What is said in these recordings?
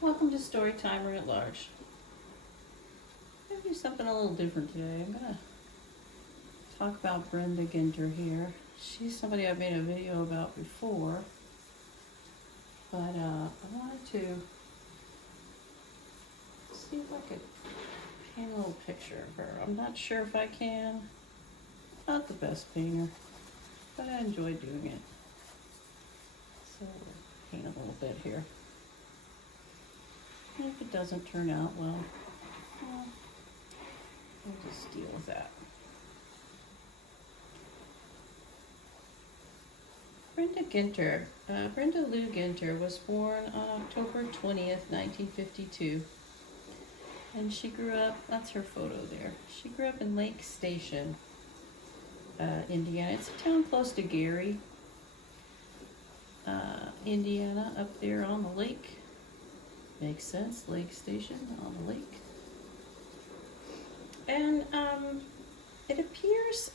Welcome to Storytimer at Large. I'm going to do something a little different today. I'm going to talk about Brenda Ginter here. She's somebody I've made a video about before, but I wanted to see if I could paint a little picture of her. I'm not sure if I can. Not the best painter, but I enjoy doing it. So we'll paint a little bit here. And if it doesn't turn out well, we'll just deal with that. Brenda Ginter, Brenda Lou Ginter was born on October 20th, 1952. And she grew up, that's her photo there. She grew up in Lake Station, Indiana. It's a town close to Gary, Indiana, up there on the lake. Makes sense, Lake Station on the lake. And it appears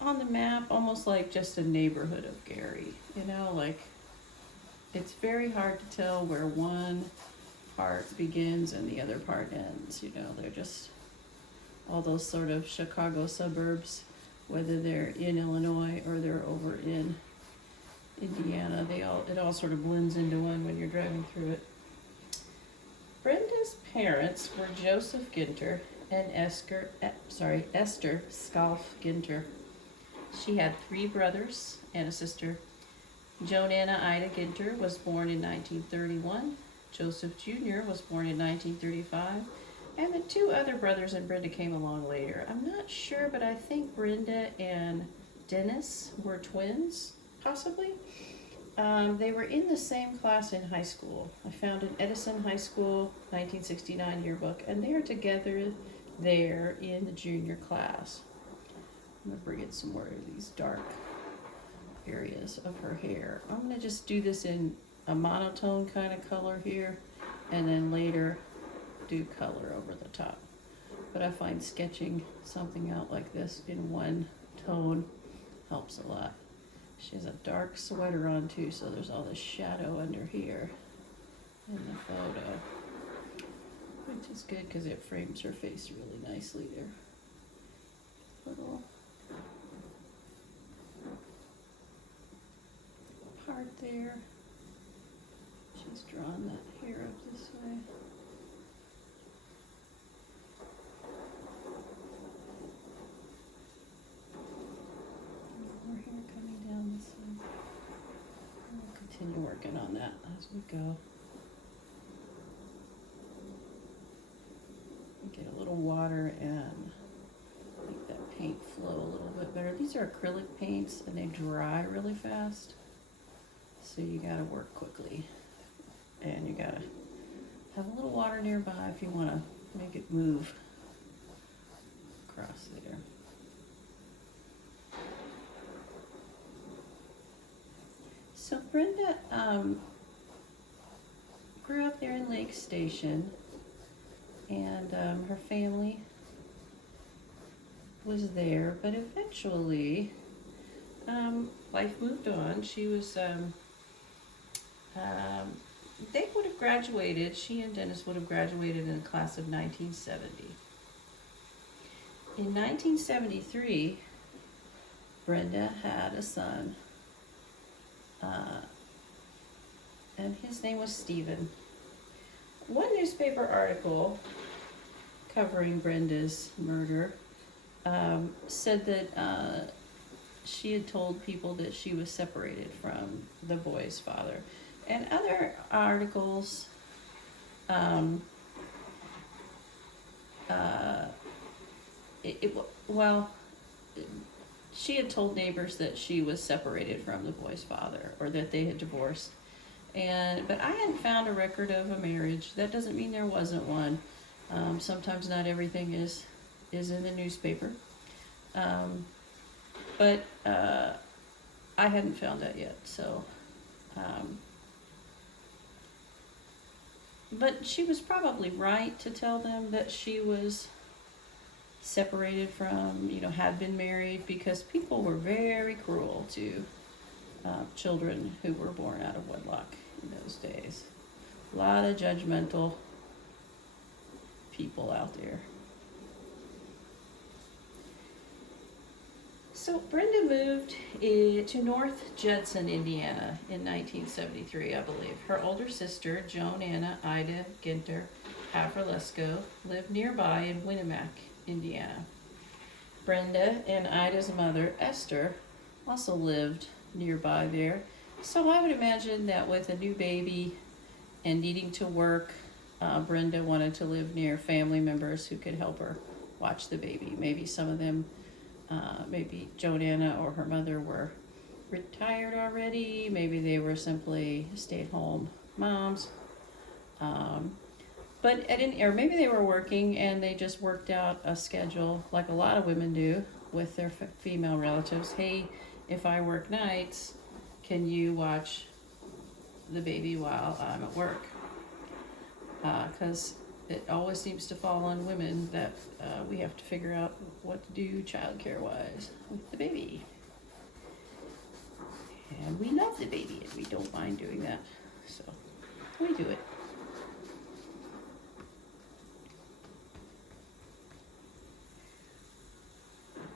on the map almost like just a neighborhood of Gary. You know, like it's very hard to tell where one part begins and the other part ends. You know, they're just all those sort of Chicago suburbs, whether they're in Illinois or they're over in Indiana. It all sort of blends into one when you're driving through it. Brenda's parents were Joseph Ginter and Esther Scalf Ginter. She had 3 brothers and a sister. Joan Anna Ida Ginter was born in 1931. Joseph Jr. was born in 1935. And the 2 other brothers and Brenda came along later. I'm not sure, but I think Brenda and Dennis were twins, possibly. They were in the same class in high school. I found an Edison High School 1969 yearbook, and they are together there in the junior class. I'm going to bring in some more of these dark areas of her hair. I'm going to just do this in a monotone kind of color here, and then later do color over the top. But I find sketching something out like this in one tone helps a lot. She has a dark sweater on too, so there's all this shadow under here in the photo, which is good because it frames her face really nicely there. Little part there. She's drawn that hair up this way. More hair coming down this way. We'll continue working on that as we go. Get a little water and make that paint flow a little bit better. These are acrylic paints and they dry really fast, so you gotta work quickly, and you gotta have a little water nearby if you want to make it move across there. So Brenda grew up there in Lake Station, and her family was there, but eventually life moved on. She was they would have graduated, she and Dennis would have graduated in the class of 1970. In 1973, Brenda had a son, and his name was Stephen. One newspaper article covering Brenda's murder said that she had told people that she was separated from the boy's father. And other articles she had told neighbors that she was separated from the boy's father, or that they had divorced. But I hadn't found a record of a marriage. That doesn't mean there wasn't one. Sometimes not everything is in the newspaper. But I hadn't found that yet, so. But she was probably right to tell them that she was separated from, had been married, because people were very cruel to children who were born out of wedlock in those days. A lot of judgmental people out there. So Brenda moved to North Judson, Indiana in 1973, I believe. Her older sister, Joan Anna Ida Ginter Avralesco, lived nearby in Winnemac, Indiana. Brenda and Ida's mother, Esther, also lived nearby there. So I would imagine that with a new baby and needing to work, Brenda wanted to live near family members who could help her watch the baby. Maybe some of them, maybe Joanna or her mother were retired already. Maybe they were simply stay-at-home moms. Or maybe they were working and they just worked out a schedule like a lot of women do with their female relatives. Hey, if I work nights, can you watch the baby while I'm at work? Because it always seems to fall on women that we have to figure out what to do childcare-wise with the baby. And we love the baby and we don't mind doing that. So we do it.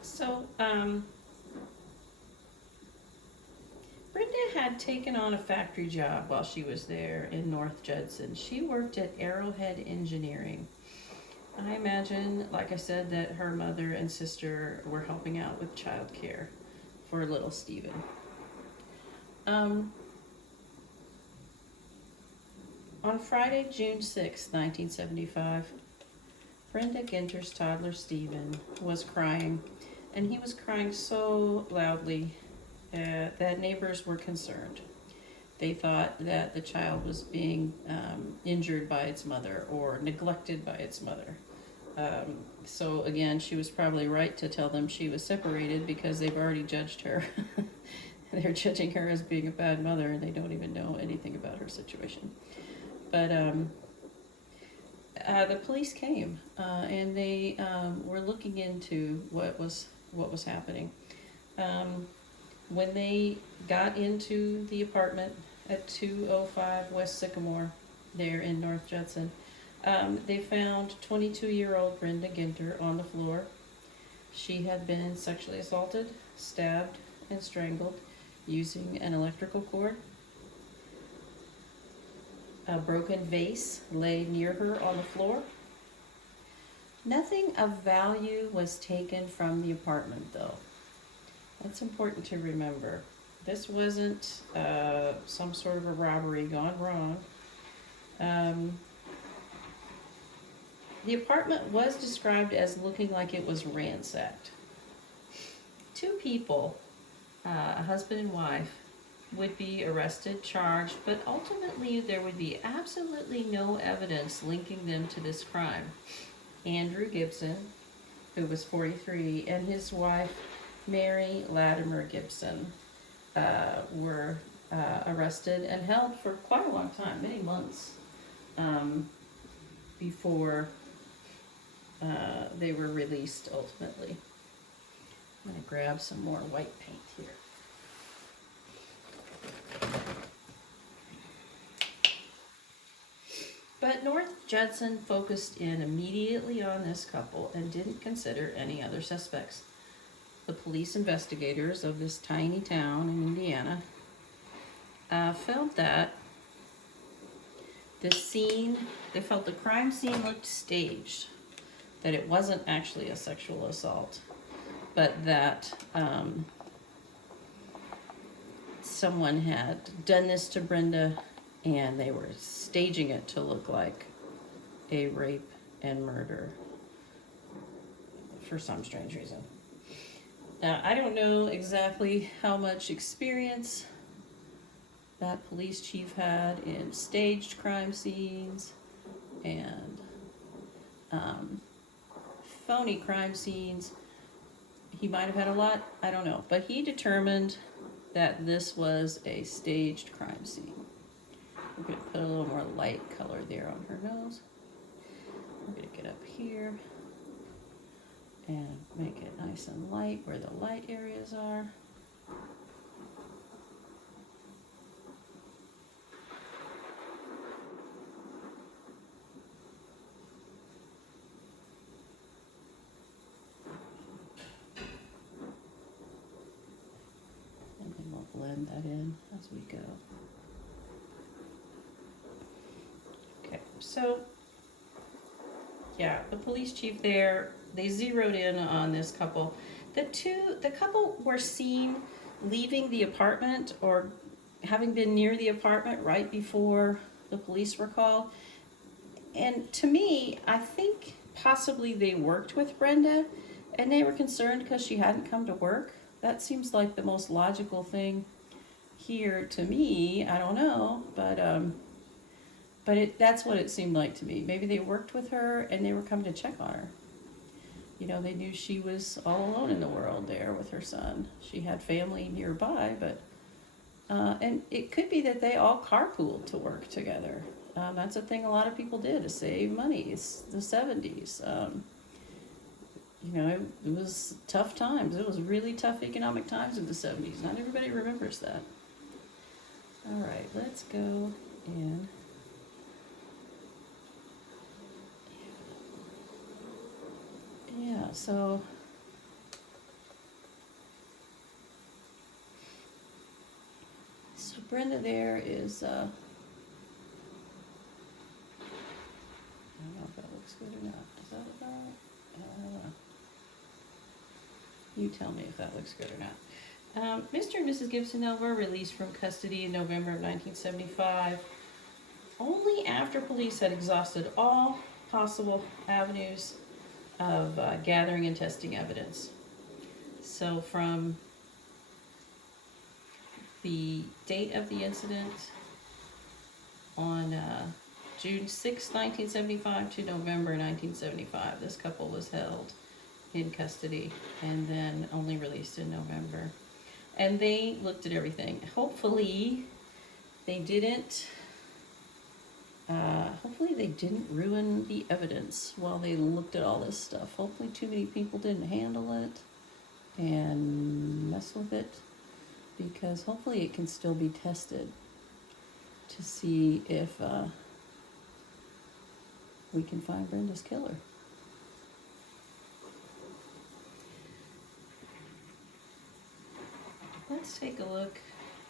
So, Brenda had taken on a factory job while she was there in North Judson. She worked at Arrowhead Engineering. I imagine, like I said, that her mother and sister were helping out with childcare for little Stephen. On Friday, June 6, 1975, Brenda Ginter's toddler Stephen was crying, and he was crying so loudly that neighbors were concerned. They thought that the child was being injured by its mother or neglected by its mother. So again, she was probably right to tell them she was separated because they've already judged her. They're judging her as being a bad mother and they don't even know anything about her situation. But the police came and they were looking into what was happening. When they got into the apartment at 205 West Sycamore, there in North Judson, they found 22-year-old Brenda Ginter on the floor. She had been sexually assaulted, stabbed, and strangled using an electrical cord. A broken vase lay near her on the floor. Nothing of value was taken from the apartment, though. That's important to remember. This wasn't some sort of a robbery gone wrong. The apartment was described as looking like it was ransacked. Two people, a husband and wife, would be arrested, charged, but ultimately there would be absolutely no evidence linking them to this crime. Andrew Gibson, who was 43, and his wife, Mary Latimer Gibson, were arrested and held for quite a long time, many months, before they were released ultimately. I'm going to grab some more white paint here. But North Judson focused in immediately on this couple and didn't consider any other suspects. The police investigators of this tiny town in Indiana felt that they felt the crime scene looked staged, that it wasn't actually a sexual assault, but that someone had done this to Brenda and they were staging it to look like a rape and murder for some strange reason. Now, I don't know exactly how much experience that police chief had in staged crime scenes and phony crime scenes. He might have had a lot, I don't know. But he determined that this was a staged crime scene. We're going to put a little more light color there on her nose. We're going to get up here and make it nice and light where the light areas are. go? Okay, so yeah, the police chief there, they zeroed in on this couple. The couple were seen leaving the apartment or having been near the apartment right before the police were called. And to me, I think possibly they worked with Brenda and they were concerned because she hadn't come to work. That seems like the most logical thing here to me. I don't know, but that's what it seemed like to me. Maybe they worked with her and they were coming to check on her. You know, they knew she was all alone in the world there with her son. She had family nearby, but, and it could be that they all carpooled to work together. That's a thing a lot of people did to save money. It's the 70s. You know, it was tough times. It was really tough economic times in the 70s. Not everybody remembers that. All right, let's go in. Yeah, so Brenda there is, I don't know if that looks good or not. Is that about right? I don't know. You tell me if that looks good or not. Mr. and Mrs. Gibson were released from custody in November of 1975, only after police had exhausted all possible avenues of gathering and testing evidence. So from the date of the incident on June 6, 1975 to November 1975, this couple was held in custody and then only released in November. And they looked at everything. Hopefully they didn't ruin the evidence while they looked at all this stuff. Hopefully too many people didn't handle it and mess with it, because hopefully it can still be tested to see if we can find Brenda's killer. Let's take a look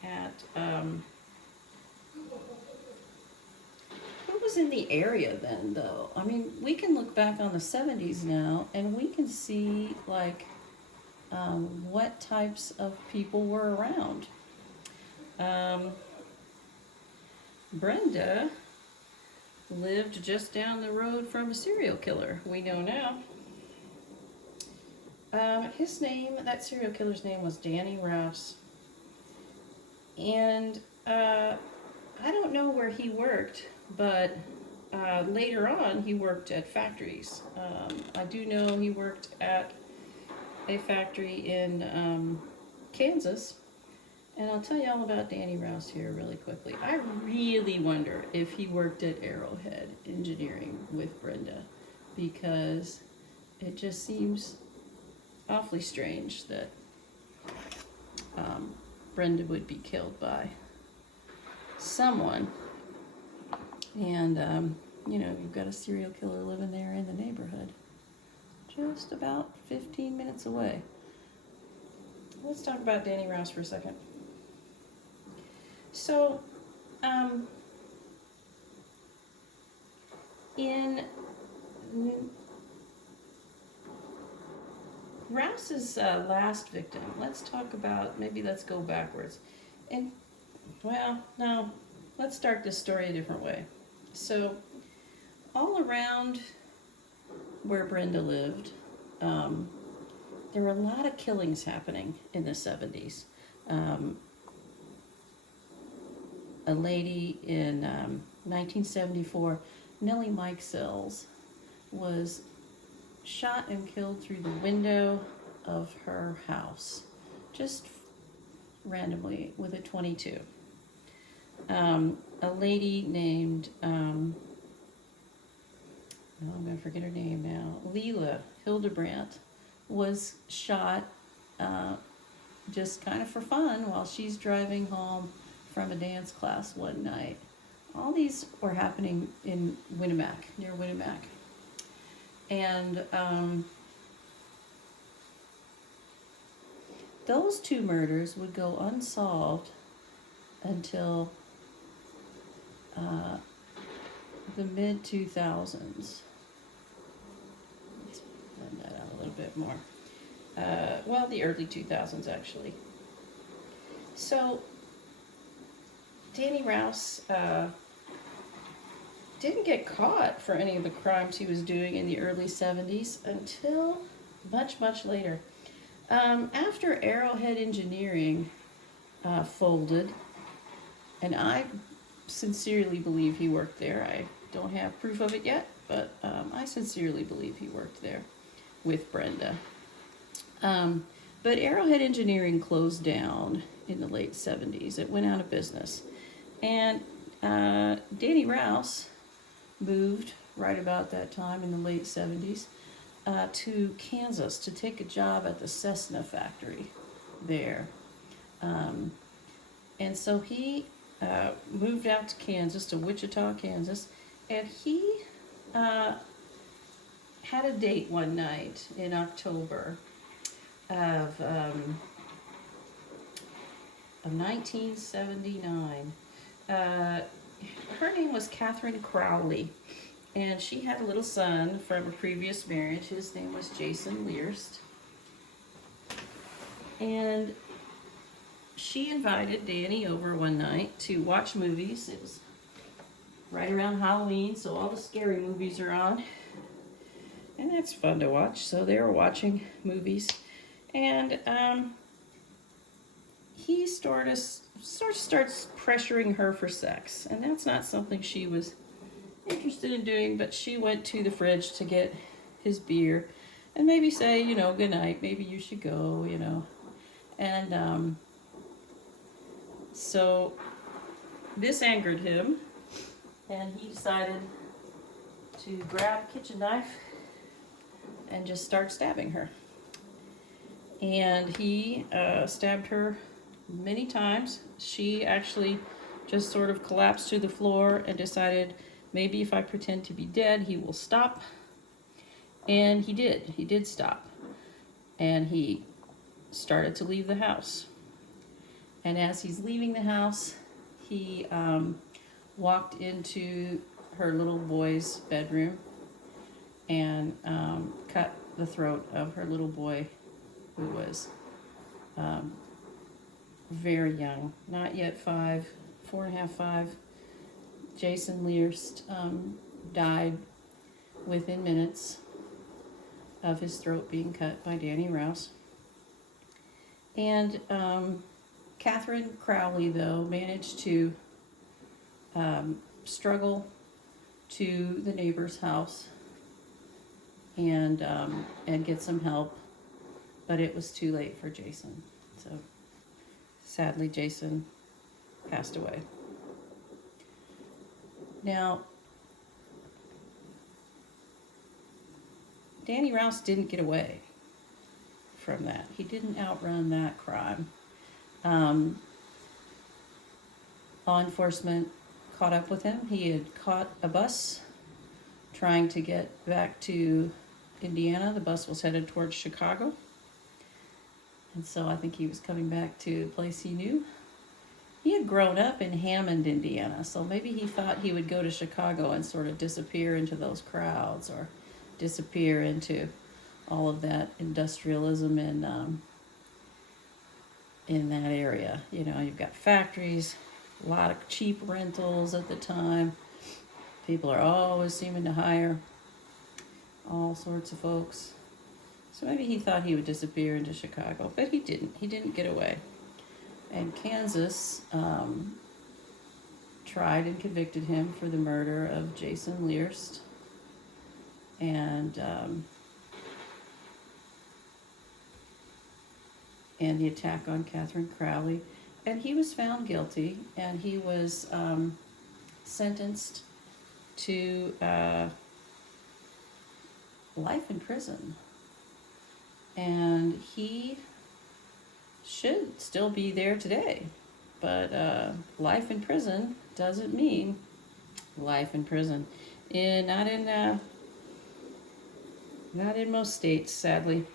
at who was in the area then, though. I mean, we can look back on the 70s now, and we can see, like, what types of people were around. Brenda lived just down the road from a serial killer, we know now. That serial killer's name was Danny Rouse. And I don't know where he worked, but later on he worked at factories. I do know he worked at a factory in Kansas. And I'll tell you all about Danny Rouse here really quickly. I really wonder if he worked at Arrowhead Engineering with Brenda, because it just seems awfully strange that Brenda would be killed by someone. And, you know, you've got a serial killer living there in the neighborhood, just about 15 minutes away. Let's talk about Danny Rouse for a second. So, in Rouse's last victim, let's go backwards. And, well, no, let's start this story a different way. So, all around where Brenda lived, there were a lot of killings happening in the 70s. A lady in 1974, Nellie Mike Sells, was shot and killed through the window of her house, just randomly with a .22. A lady named, I'm going to forget her name now, Leila Hildebrandt, was shot just kind of for fun while she's driving home from a dance class one night. All these were happening in Winamac, near Winamac. And those two murders would go unsolved until the mid-2000s. Let's blend that out a little bit more. Well, the early 2000s, actually. So, Danny Rouse didn't get caught for any of the crimes he was doing in the early 70s until much, much later. After Arrowhead Engineering folded, and I sincerely believe he worked there. I don't have proof of it yet, but I sincerely believe he worked there with Brenda. But Arrowhead Engineering closed down in the late 70s. It went out of business. And Danny Rouse moved right about that time in the late 70s to Kansas to take a job at the Cessna factory there. And so he moved out to Kansas, to Wichita, Kansas, and he had a date one night in October of 1979. Her name was Catherine Crowley, and she had a little son from a previous marriage. His name was Jason Learst. And she invited Danny over one night to watch movies. It was right around Halloween, so all the scary movies are on. And that's fun to watch. So they were watching movies. And he sort of starts pressuring her for sex. And that's not something she was interested in doing, but she went to the fridge to get his beer and maybe say, you know, good night, maybe you should go, you know. And so this angered him, and he decided to grab a kitchen knife and just start stabbing her. And he stabbed her many times. She actually just sort of collapsed to the floor and decided, maybe if I pretend to be dead, he will stop. And he did. He did stop. And he started to leave the house. And as he's leaving the house, he walked into her little boy's bedroom and cut the throat of her little boy, who was very young, not yet 5, 4.5, 5. Jason Learst died within minutes of his throat being cut by Danny Rouse. And Catherine Crowley, though, managed to struggle to the neighbor's house and get some help, but it was too late for Jason. So sadly, Jason passed away. Now, Danny Rouse didn't get away from that. He didn't outrun that crime. Law enforcement caught up with him. He had caught a bus trying to get back to Indiana. The bus was headed towards Chicago. And so I think he was coming back to a place he knew. He had grown up in Hammond, Indiana, so maybe he thought he would go to Chicago and sort of disappear into those crowds or disappear into all of that industrialism in that area. You know, you've got factories, a lot of cheap rentals at the time. People are always seeming to hire all sorts of folks. So maybe he thought he would disappear into Chicago, but he didn't. He didn't get away. And Kansas tried and convicted him for the murder of Jason Learst. And the attack on Catherine Crowley. And he was found guilty, and he was sentenced to life in prison. And he should still be there today. But life in prison doesn't mean life in prison. Not in most states, sadly.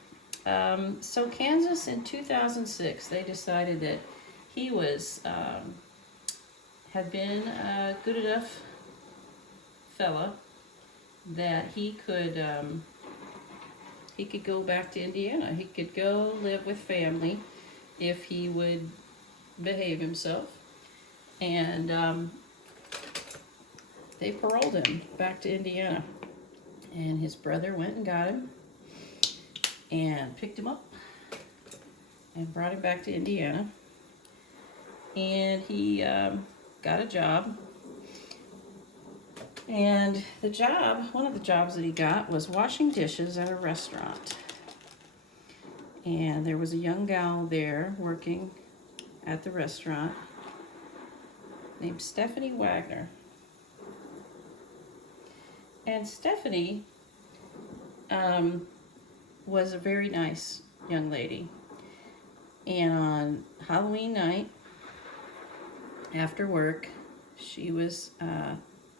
So Kansas in 2006, they decided that he was had been a good enough fella that he could go back to Indiana. He could go live with family if he would behave himself. And they paroled him back to Indiana. And his brother went and got him and picked him up and brought him back to Indiana. And he got a job. And the job, one of the jobs that he got was washing dishes at a restaurant. And there was a young gal there working at the restaurant named Stephanie Wagner. And Stephanie was a very nice young lady. And on Halloween night, after work, she was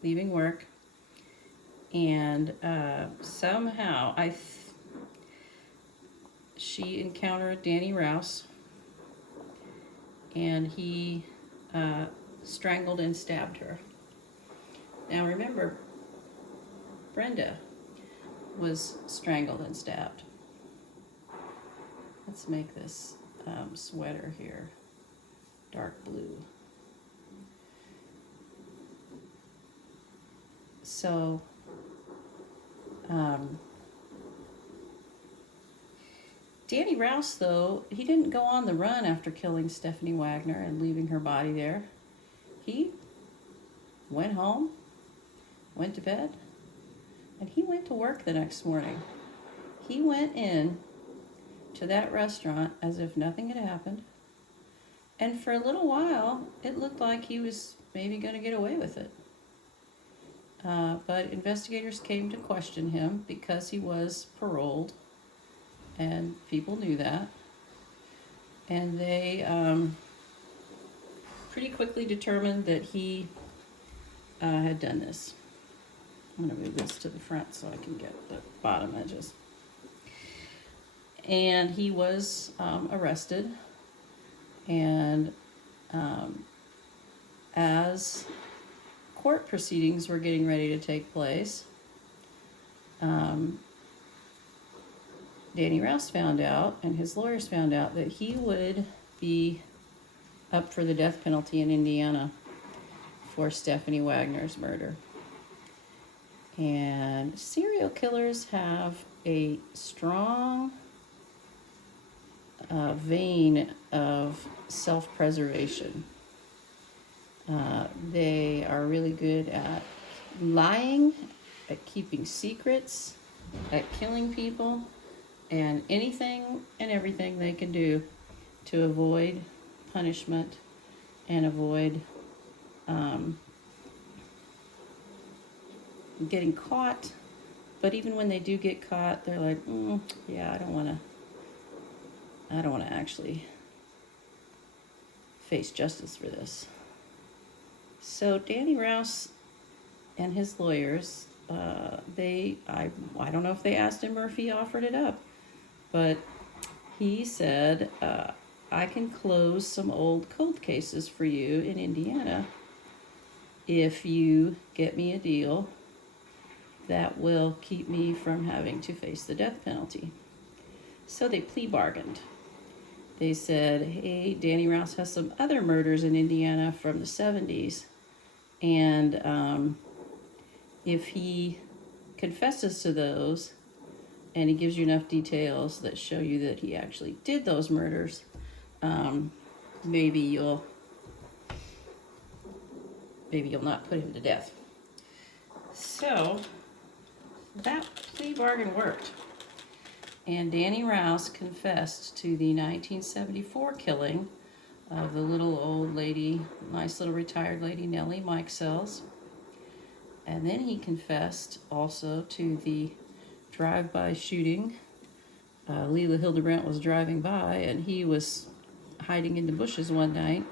leaving work, and somehow she encountered Danny Rouse, and he strangled and stabbed her. Now remember, Brenda was strangled and stabbed. Let's make this sweater here dark blue. So, Danny Rouse, though, he didn't go on the run after killing Stephanie Wagner and leaving her body there. He went home, went to bed, and he went to work the next morning. He went in to that restaurant as if nothing had happened, and for a little while, it looked like he was maybe going to get away with it. But investigators came to question him because he was paroled, and people knew that. And they pretty quickly determined that he had done this. I'm going to move this to the front so I can get the bottom edges. And he was arrested, and as court proceedings were getting ready to take place, Danny Rouse found out, and his lawyers found out, that he would be up for the death penalty in Indiana for Stephanie Wagner's murder. And serial killers have a strong vein of self-preservation. They are really good at lying, at keeping secrets, at killing people, and anything and everything they can do to avoid punishment and avoid getting caught. But even when they do get caught, they're like, yeah, I don't want to actually face justice for this. So Danny Rouse and his lawyers, I don't know if they asked him or if he offered it up, but he said, I can close some old cold cases for you in Indiana if you get me a deal that will keep me from having to face the death penalty. So they plea bargained. They said, hey, Danny Rouse has some other murders in Indiana from the 70s, and if he confesses to those and he gives you enough details that show you that he actually did those murders, maybe you'll not put him to death. So that plea bargain worked. And Danny Rouse confessed to the 1974 killing of the little old lady, nice little retired lady, Nellie Mike Sells. And then he confessed also to the drive-by shooting. Leila Hildebrandt was driving by, and he was hiding in the bushes one night,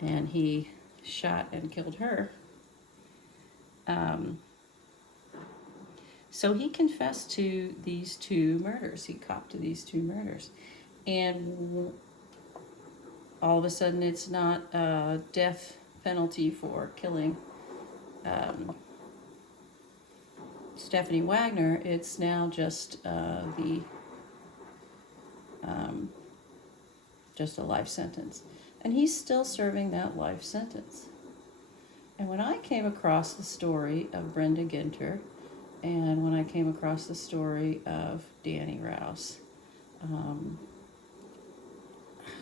and he shot and killed her. So he confessed to these two murders. He copped to these two murders. And all of a sudden, it's not death penalty for killing Stephanie Wagner. It's now just just a life sentence, and he's still serving that life sentence. And when I came across the story of Brenda Ginter, and when I came across the story of Danny Rouse, I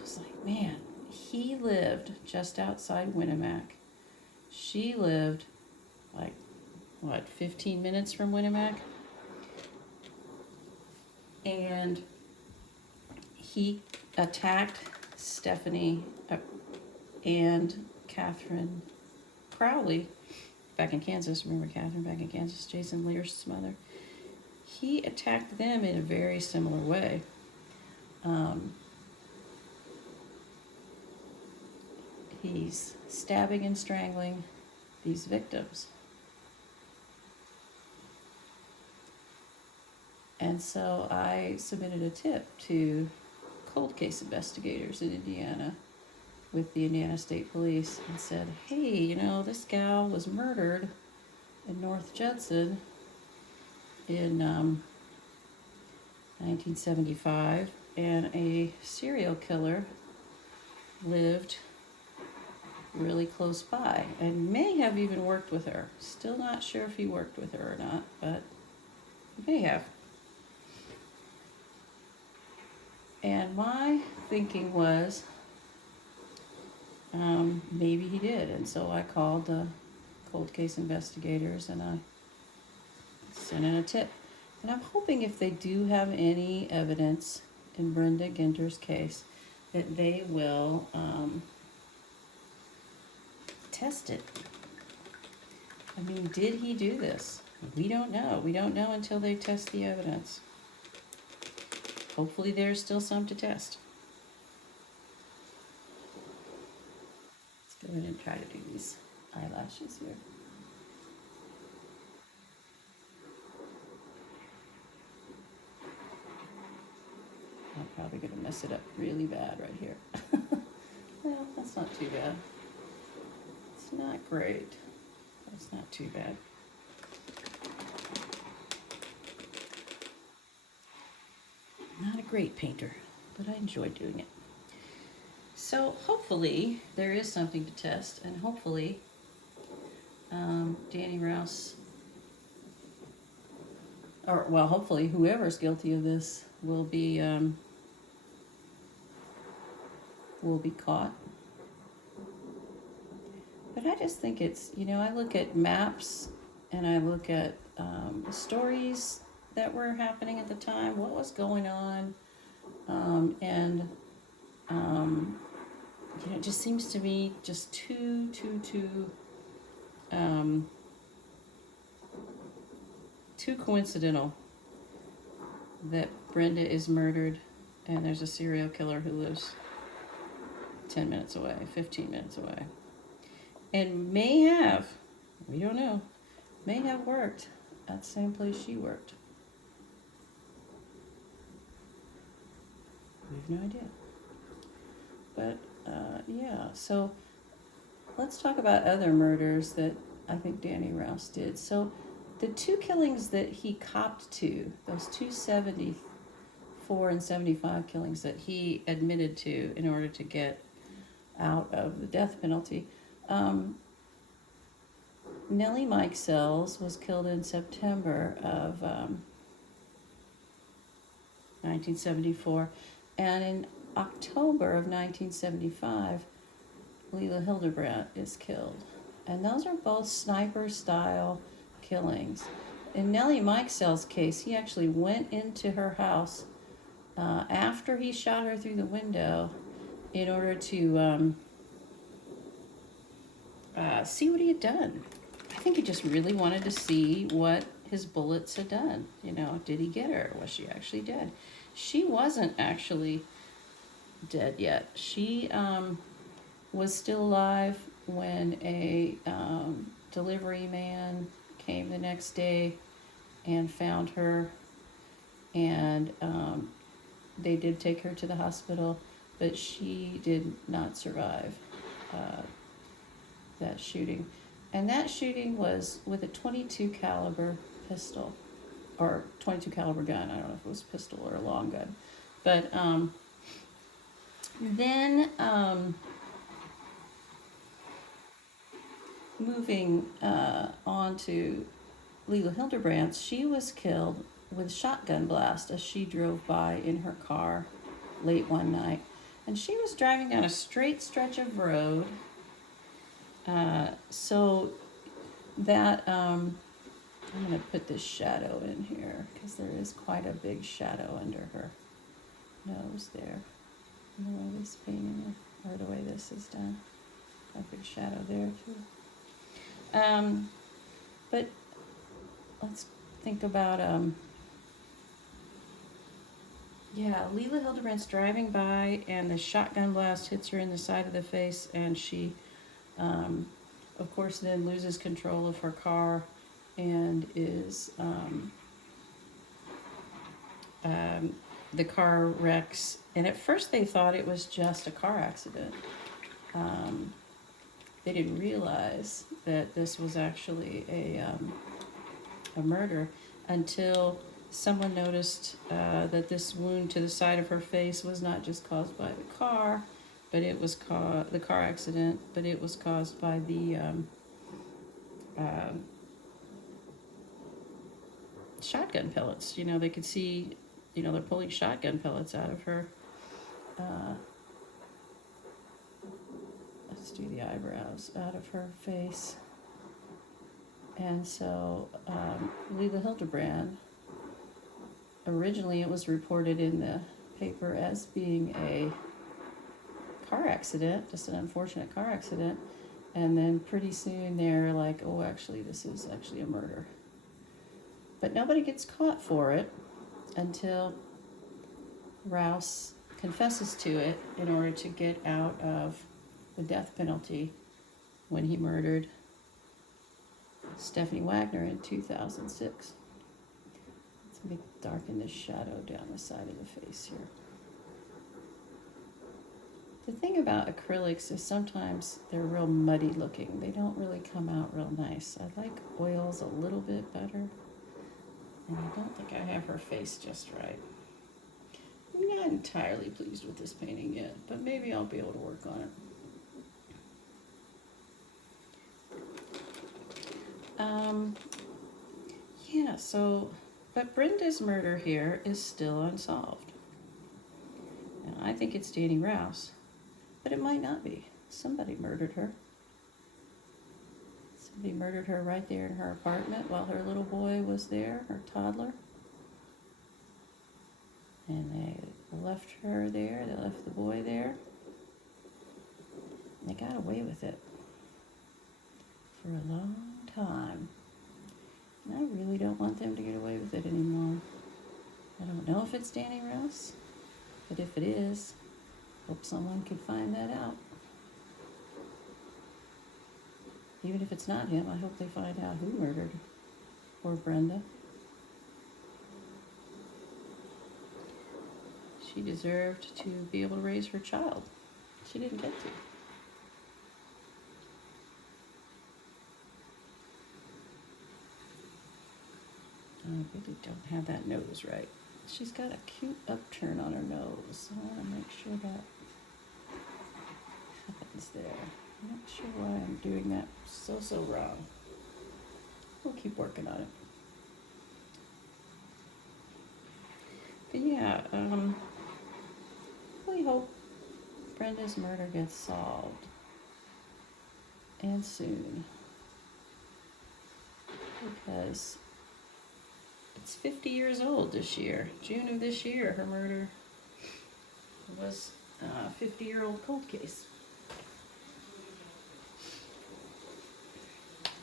was like, man, he lived just outside Winnemac. She lived like, 15 minutes from Winnemac? And he attacked Stephanie and Catherine Crowley back in Kansas. Remember Catherine back in Kansas, Jason Lear's mother? He attacked them in a very similar way. He's stabbing and strangling these victims. And so I submitted a tip to cold case investigators in Indiana with the Indiana State Police and said, hey, this gal was murdered in North Judson in 1975, and a serial killer lived really close by and may have even worked with her. Still not sure if he worked with her or not, but he may have. And my thinking was, maybe he did. And so I called the cold case investigators and I sent in a tip. And I'm hoping if they do have any evidence in Brenda Ginter's case, that they will test it. I mean, did he do this? We don't know. We don't know until they test the evidence. Hopefully there's still some to test. Let's go ahead and try to do these eyelashes here. I'm probably going to mess it up really bad right here. Well, that's not too bad. It's not great. That's not too bad. Not a great painter, but I enjoy doing it. So hopefully there is something to test, and hopefully Danny Rouse, hopefully whoever's guilty of this will be caught. But I just think it's, I look at maps and I look at the stories that were happening at the time, what was going on, it just seems to me just too coincidental that Brenda is murdered and there's a serial killer who lives 10 minutes away, 15 minutes away, and may have, we don't know, may have worked at the same place she worked. We have no idea. But, yeah, so let's talk about other murders that I think Danny Rouse did. So the two killings that he copped to, those 274 and 75 killings that he admitted to in order to get out of the death penalty, Nellie Mike Sells was killed in September of 1974, and in October of 1975, Leila Hildebrandt is killed. And those are both sniper-style killings. In Nellie Mike Sells' case, he actually went into her house after he shot her through the window in order to see what he had done. I think he just really wanted to see what his bullets had done. Did he get her? Was she actually dead? She wasn't actually dead yet. She was still alive when a delivery man came the next day and found her, and they did take her to the hospital, but she did not survive. that shooting. And that shooting was with a 22 caliber pistol, or 22 caliber gun. I don't know if it was a pistol or a long gun. But then moving on to Leila Hildebrandt, she was killed with a shotgun blast as she drove by in her car late one night. And she was driving down a straight stretch of road. So that, I'm going to put this shadow in here because there is quite a big shadow under her nose there. The way this painting, or the way this is done. A big shadow there too. But let's think about, Leila Hildebrandt's driving by and the shotgun blast hits her in the side of the face, and she, of course, then loses control of her car and is, the car wrecks. And at first they thought it was just a car accident. They didn't realize that this was actually a murder until someone noticed that this wound to the side of her face was not just caused by the car, but it was the car accident, but it was caused by the shotgun pellets. You know, they could see, you know, they're pulling shotgun pellets out of her. Let's do the eyebrows out of her face. And so Leila Hildebrandt, originally it was reported in the paper as being a car accident, just an unfortunate car accident. And then pretty soon they're like, oh, actually, this is actually a murder. But nobody gets caught for it until Rouse confesses to it in order to get out of the death penalty when he murdered Stephanie Wagner in 2006. Let me darken this shadow down the side of the face here. The thing about acrylics is sometimes they're real muddy looking. They don't really come out real nice. I like oils a little bit better. And I don't think I have her face just right. I'm not entirely pleased with this painting yet, but maybe I'll be able to work on it. But Brenda's murder here is still unsolved. And I think it's Danny Rouse, but it might not be. Somebody murdered her. Somebody murdered her right there in her apartment while her little boy was there, her toddler. And they left her there, they left the boy there. And they got away with it for a long time. And I really don't want them to get away with it anymore. I don't know if it's Danny Rouse, but if it is, hope someone could find that out. Even if it's not him, I hope they find out who murdered poor Brenda. She deserved to be able to raise her child. She didn't get to. I really don't have that nose right. She's got a cute upturn on her nose. I want to make sure that happens there. I'm not sure why I'm doing that so wrong. We'll keep working on it. But yeah, we hope Brenda's murder gets solved. And soon. Because it's 50 years old this year. June of this year, her murder was a 50-year-old cold case.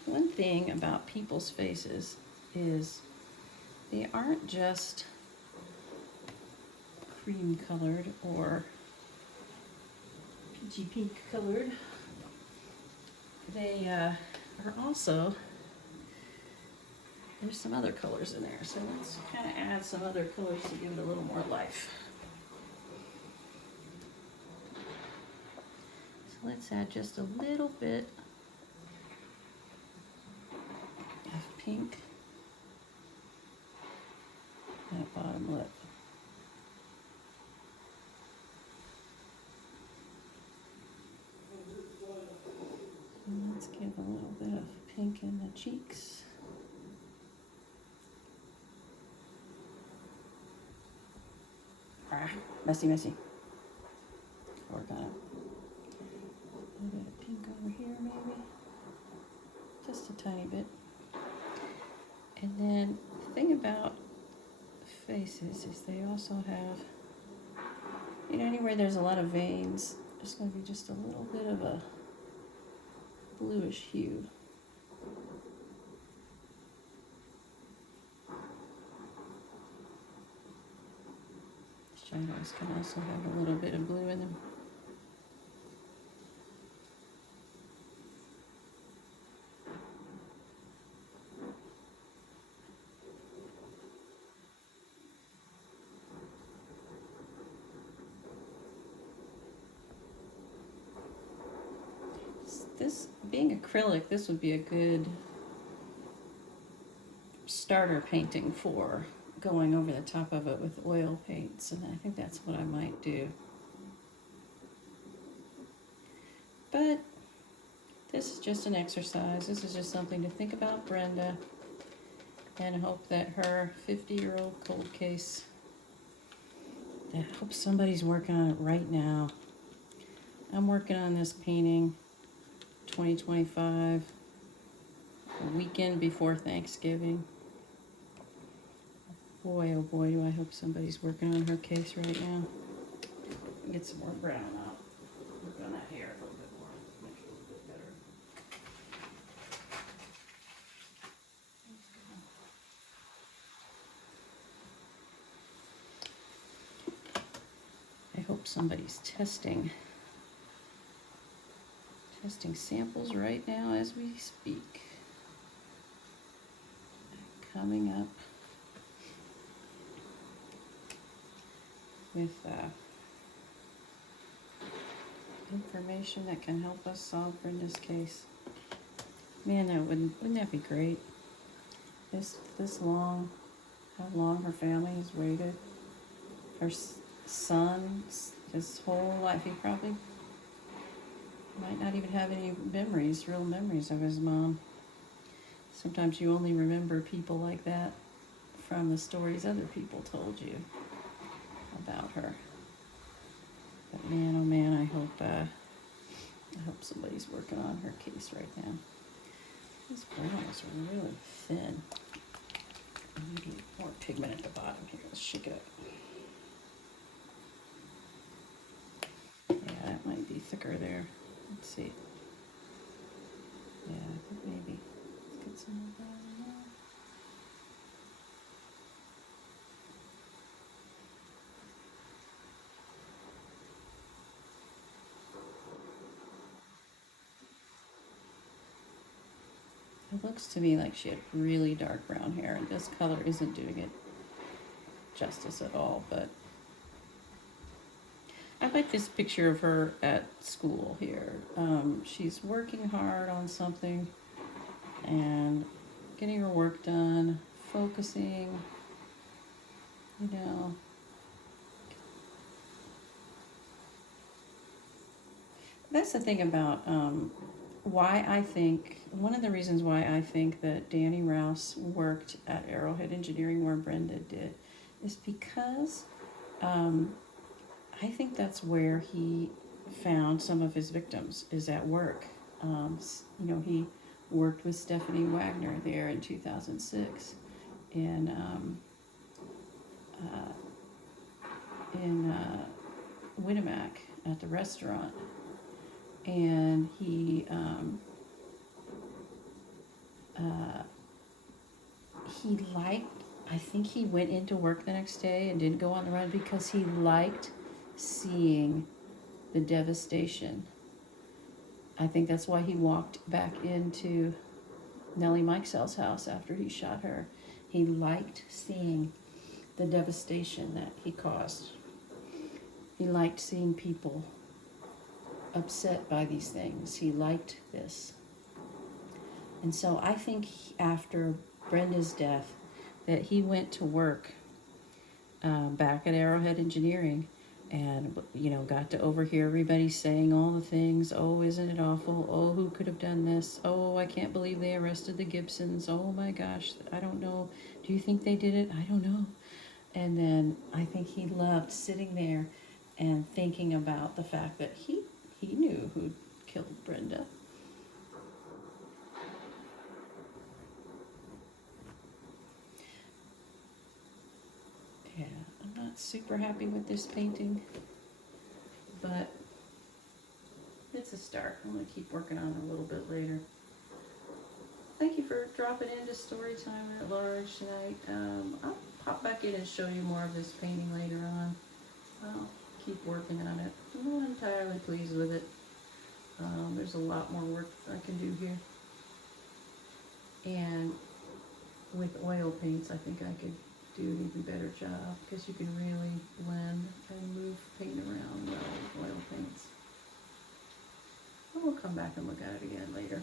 One thing about people's faces is they aren't just cream colored or peachy pink colored. They are also, there's some other colors in there, so let's kind of add some other colors to give it a little more life. So let's add just a little bit pink. That bottom lip. And let's give a little bit of pink in the cheeks. Ah, messy, messy. Work on it. A little bit of pink over here, maybe. Just a tiny bit. And then the thing about faces is they also have, you know, anywhere there's a lot of veins, there's going to be just a little bit of a bluish hue. Shadows can also have a little bit of blue in them. This, being acrylic, this would be a good starter painting for going over the top of it with oil paints, and I think that's what I might do. But this is just an exercise. This is just something to think about Brenda and hope that her 50-year-old cold case, I hope somebody's working on it right now. I'm working on this painting 2025, a weekend before Thanksgiving. Boy, oh boy, do I hope somebody's working on her case right now. Get some more brown out. Work on that hair a little bit more. Make it a little bit better. I hope somebody's testing samples right now as we speak. Coming up with information that can help us solve Brenda's case. Man, that wouldn't that be great? This long, how long her family has waited. Her son, his whole life, he probably might not even have any memories, real memories of his mom. Sometimes you only remember people like that from the stories other people told you about her. But man, oh man, I hope somebody's working on her case right now. These browns are really thin. I need more pigment at the bottom here. Let's shake it up. Yeah, that might be thicker there. Let's see. Yeah, I think maybe. Let's get some of that in there. It looks to me like she had really dark brown hair, and this color isn't doing it justice at all, but I like this picture of her at school here. She's working hard on something and getting her work done, focusing, you know. That's the thing about why I think, one of the reasons why I think that Danny Rouse worked at Arrowhead Engineering where Brenda did is because I think that's where he found some of his victims, is at work. You know, he worked with Stephanie Wagner there in 2006 in Winnemac at the restaurant. And he liked, I think he went into work the next day and didn't go on the run because he liked seeing the devastation. I think that's why he walked back into Nellie Mikesell's house after he shot her. He liked seeing the devastation that he caused. He liked seeing people upset by these things. He liked this. And so I think after Brenda's death, that he went to work back at Arrowhead Engineering, and got to overhear everybody saying all the things. Oh, isn't it awful? Oh, who could have done this? Oh, I can't believe they arrested the Gibsons. Oh my gosh, I don't know. Do you think they did it? I don't know. And then I think he loved sitting there and thinking about the fact that he knew who killed Brenda. Yeah, I'm not super happy with this painting, but it's a start. I'm going to keep working on it a little bit later. Thank you for dropping into Storytime at Large tonight. I'll pop back in and show you more of this painting later on. I'll keep working on it. I'm not entirely pleased with it. There's a lot more work I can do here. And with oil paints, I think I could do an even better job, because you can really blend and move paint around well with oil paints. We'll come back and look at it again later.